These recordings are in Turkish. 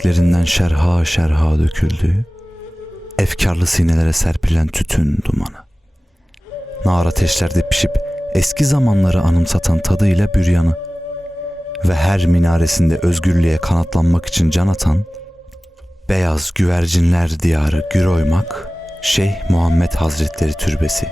Peteklerinden şerha şerha döküldüğü, efkarlı sinelere serpilen tütün dumanı. Nar ateşlerde pişip eski zamanları anımsatan tadıyla büryanı ve her minaresinde özgürlüğe kanatlanmak için can atan, beyaz güvercinler diyarı Güroymak, Şeyh Muhammed Hazretleri Türbesi.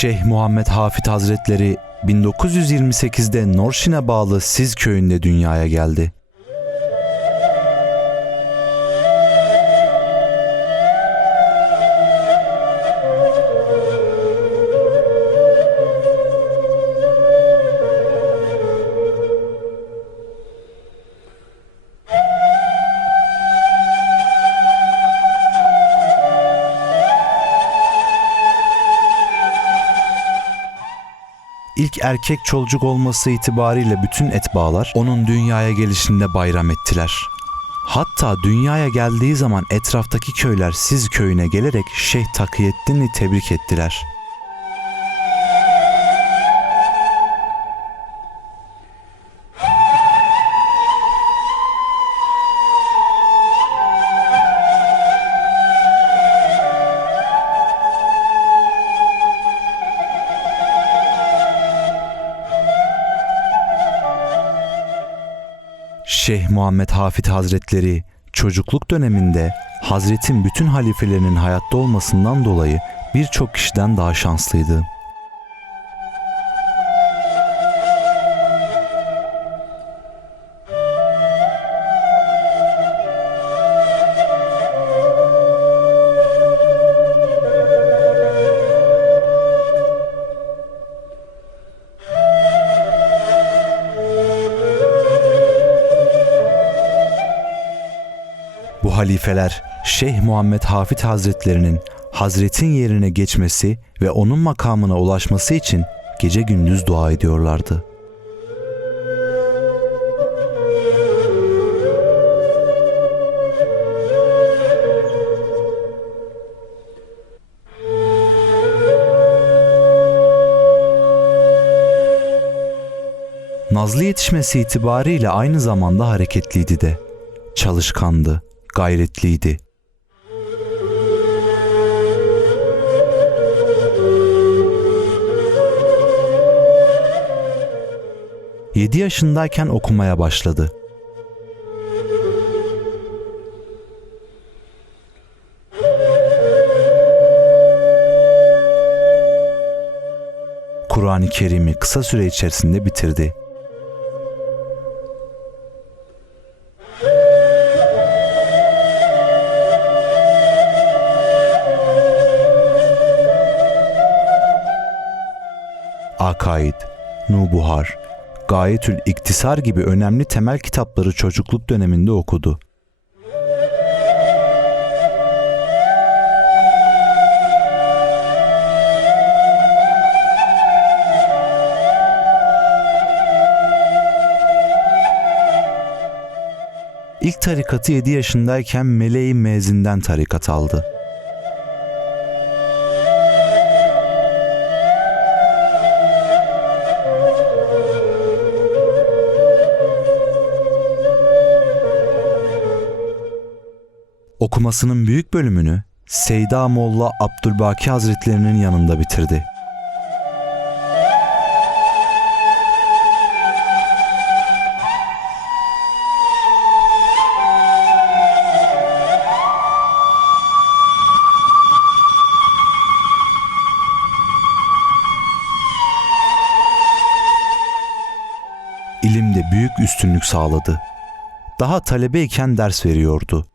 Şeyh Muhammed Hafid Hazretleri 1928'de Norşin'e bağlı Siz köyünde dünyaya geldi. İlk erkek çolcuk olması itibariyle bütün etbalar onun dünyaya gelişinde bayram ettiler. Hatta dünyaya geldiği zaman etraftaki köyler Siz köyüne gelerek Şeyh Takiyettin'i tebrik ettiler. Şeyh Muhammed Hafid Hazretleri çocukluk döneminde Hazretin bütün halifelerinin hayatta olmasından dolayı birçok kişiden daha şanslıydı. Halifeler Şeyh Muhammed Hafid Hazretlerinin Hazretin yerine geçmesi ve onun makamına ulaşması için gece gündüz dua ediyorlardı. Nazlı yetişmesi itibariyle aynı zamanda hareketliydi de. Çalışkandı, gayretliydi. Yedi yaşındayken okumaya başladı. Kur'an-ı Kerim'i kısa süre içerisinde bitirdi. Akaid, Nubuhar, Gayetül İktisar gibi önemli temel kitapları çocukluk döneminde okudu. İlk tarikatı 7 yaşındayken Meleği Mezin'den tarikat aldı. Okumasının büyük bölümünü Seyda Molla Abdülbaki Hazretlerinin yanında bitirdi. İlimde büyük üstünlük sağladı. Daha talebeyken ders veriyordu.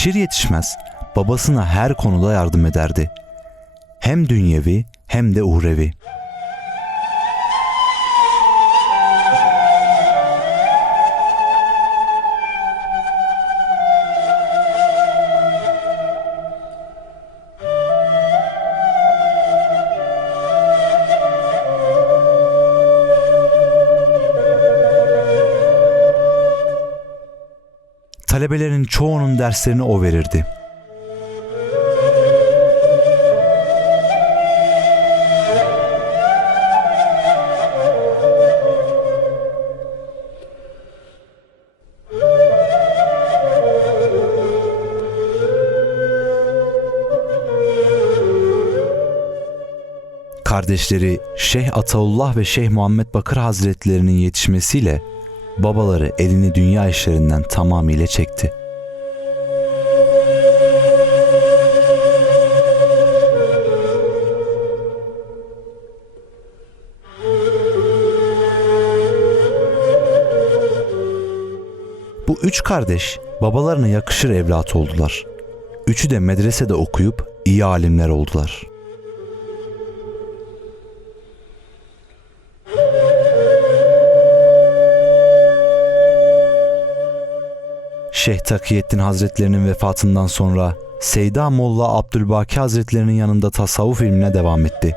Yetişir yetişmez babasına her konuda yardım ederdi. Hem dünyevi hem de uhrevi. Talebelerin çoğunun derslerini o verirdi. Kardeşleri Şeyh Ataullah ve Şeyh Muhammed Bakır Hazretlerinin yetişmesiyle babaları elini dünya işlerinden tamamıyla çekti. Bu üç kardeş babalarına yakışır evlat oldular. Üçü de medresede okuyup iyi alimler oldular. Şeyh Takiyettin Hazretlerinin vefatından sonra Seyda Molla Abdülbaki Hazretlerinin yanında tasavvuf ilmine devam etti.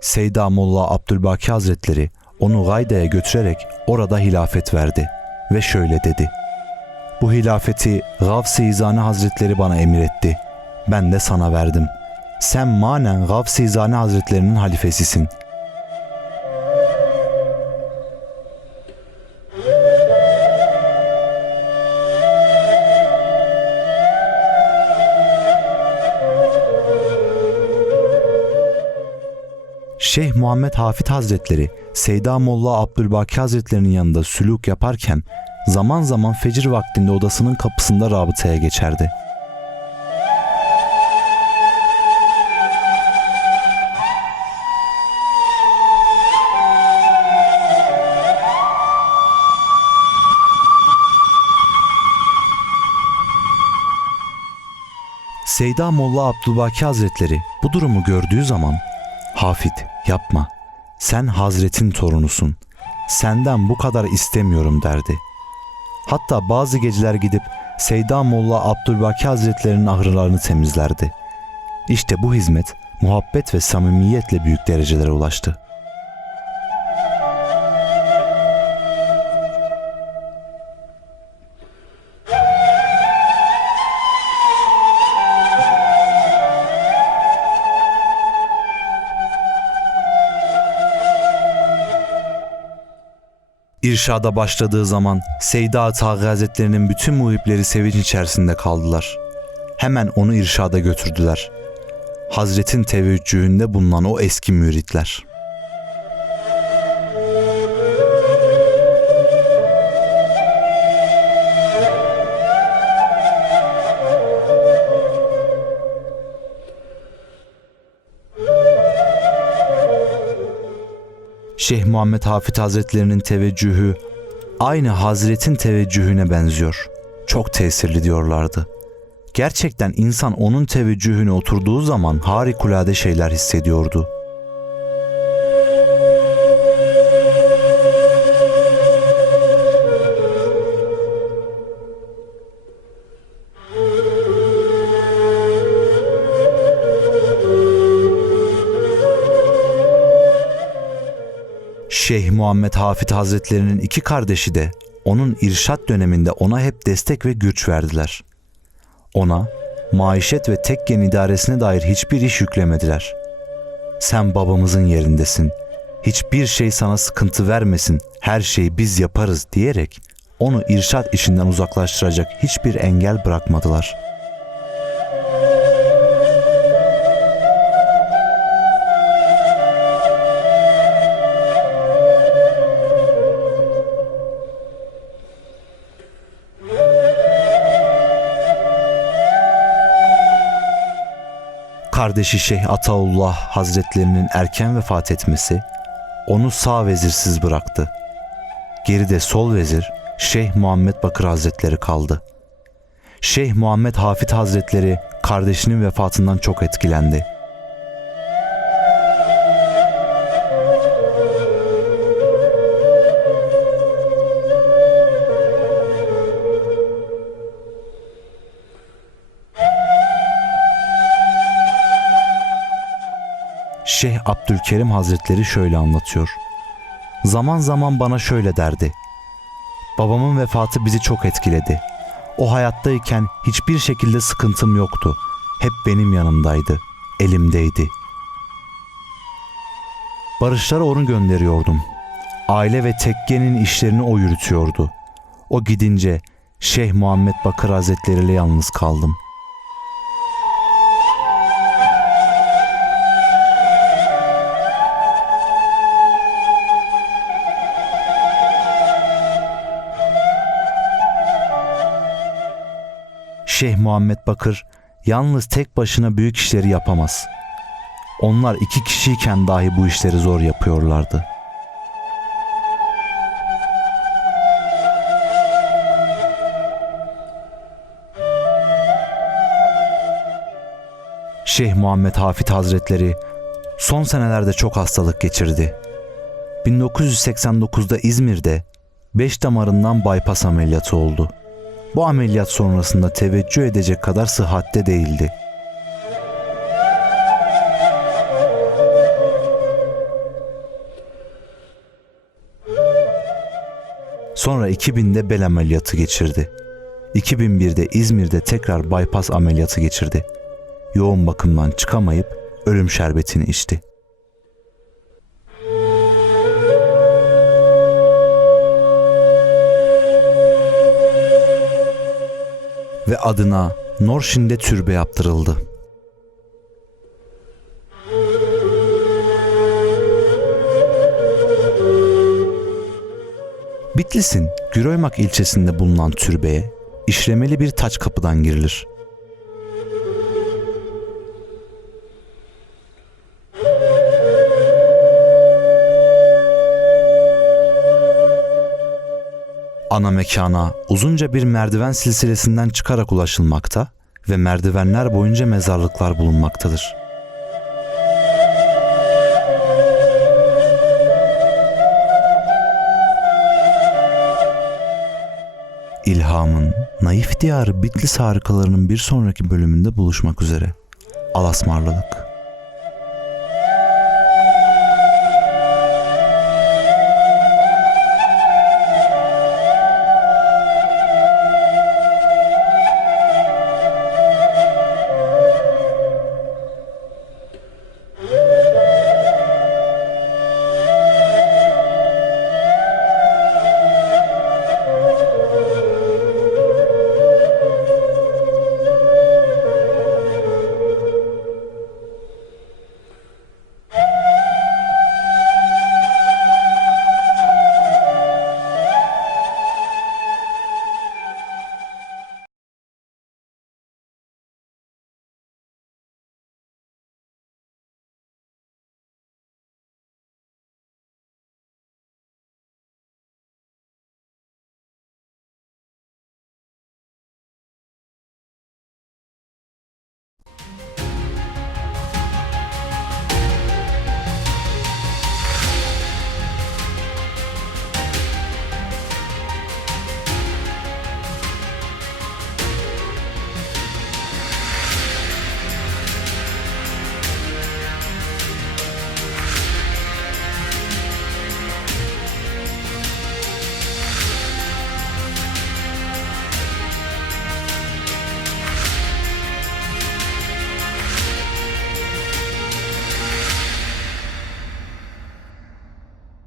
Seyda Molla Abdülbaki Hazretleri onu Gayda'ya götürerek orada hilafet verdi ve şöyle dedi. Bu hilafeti Gavs-ı İzani Hazretleri bana emir etti. Ben de sana verdim. Sen manen Gavs-ı İzani Hazretlerinin halifesisin. Şeyh Muhammed Hafid Hazretleri Seyda Molla Abdülbaki Hazretlerinin yanında sülük yaparken zaman zaman fecir vaktinde odasının kapısında rabıtaya geçerdi. Seyda Molla Abdülbaki Hazretleri bu durumu gördüğü zaman Hafid yapma sen Hazretin torunusun senden bu kadar istemiyorum derdi. Hatta bazı geceler gidip Seyda Molla Abdülbaki Hazretlerinin ahırlarını temizlerdi. İşte bu hizmet muhabbet ve samimiyetle büyük derecelere ulaştı. İrşada başladığı zaman Seyda Taği Hazretlerinin bütün muhipleri sevinç içerisinde kaldılar. Hemen onu irşada götürdüler. Hazretin teveccühünde bulunan o eski müritler. Şeyh Muhammed Hafid Hazretlerinin teveccühü aynı Hazret'in teveccühüne benziyor. Çok tesirli diyorlardı. Gerçekten insan onun teveccühüne oturduğu zaman harikulade şeyler hissediyordu. Şeyh Muhammed Hafid Hazretlerinin iki kardeşi de onun irşat döneminde ona hep destek ve güç verdiler. Ona maişet ve tekken idaresine dair hiçbir iş yüklemediler. Sen babamızın yerindesin. Hiçbir şey sana sıkıntı vermesin. Her şeyi biz yaparız diyerek onu irşat işinden uzaklaştıracak hiçbir engel bırakmadılar. Kardeşi Şeyh Ataullah Hazretlerinin erken vefat etmesi onu sağ vezirsiz bıraktı. Geride sol vezir Şeyh Muhammed Bakır Hazretleri kaldı. Şeyh Muhammed Hafid Hazretleri kardeşinin vefatından çok etkilendi. Şeyh Abdülkerim Hazretleri şöyle anlatıyor. Zaman zaman bana şöyle derdi. Babamın vefatı bizi çok etkiledi. O hayattayken hiçbir şekilde sıkıntım yoktu. Hep benim yanımdaydı, elimdeydi. Barışlara onu gönderiyordum. Aile ve tekkenin işlerini o yürütüyordu. O gidince Şeyh Muhammed Bakır Hazretleri ile yalnız kaldım. Şeyh Muhammed Bakır yalnız tek başına büyük işleri yapamaz. Onlar iki kişiyken dahi bu işleri zor yapıyorlardı. Şeyh Muhammed Hafid Hazretleri son senelerde çok hastalık geçirdi. 1989'da İzmir'de 5 damarından bypass ameliyatı oldu. Bu ameliyat sonrasında teveccüh edecek kadar sıhhatte değildi. Sonra 2000'de bel ameliyatı geçirdi. 2001'de İzmir'de tekrar bypass ameliyatı geçirdi. Yoğun bakımdan çıkamayıp ölüm şerbetini içti. Ve adına Norşin'de türbe yaptırıldı. Bitlis'in Güroymak ilçesinde bulunan türbeye işlemeli bir taç kapıdan girilir. Ana mekana uzunca bir merdiven silsilesinden çıkarak ulaşılmakta ve merdivenler boyunca mezarlıklar bulunmaktadır. İlhamın naif diyarı Bitlis harikalarının bir sonraki bölümünde buluşmak üzere. Alasmarladık.